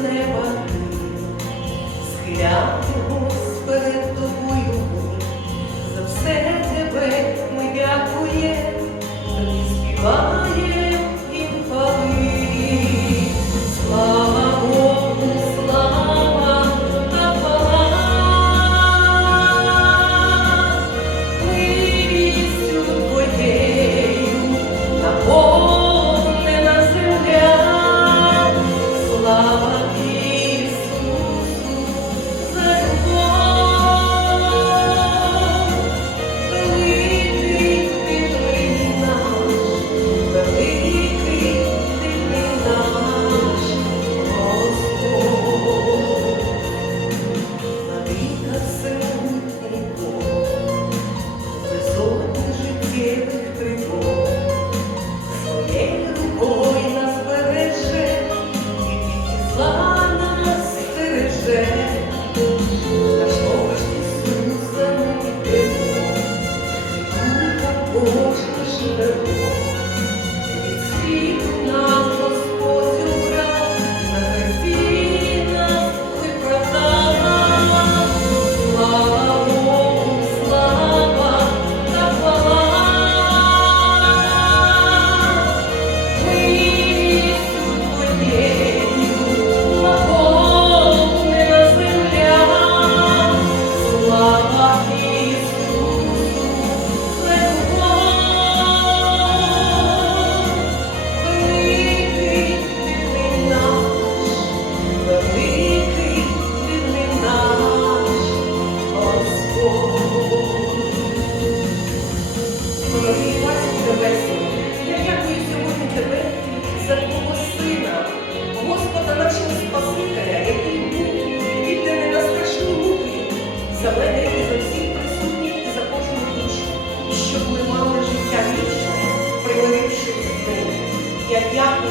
Ти, схиляти Господь Я дякую сьогодні Тебе за Твого Сина, Господа нашого Спасителя, який був відданий на страшні за мене за всіх присутніх і за кожну душу, щоб ми мали життя вічне, примирившись. Я дякую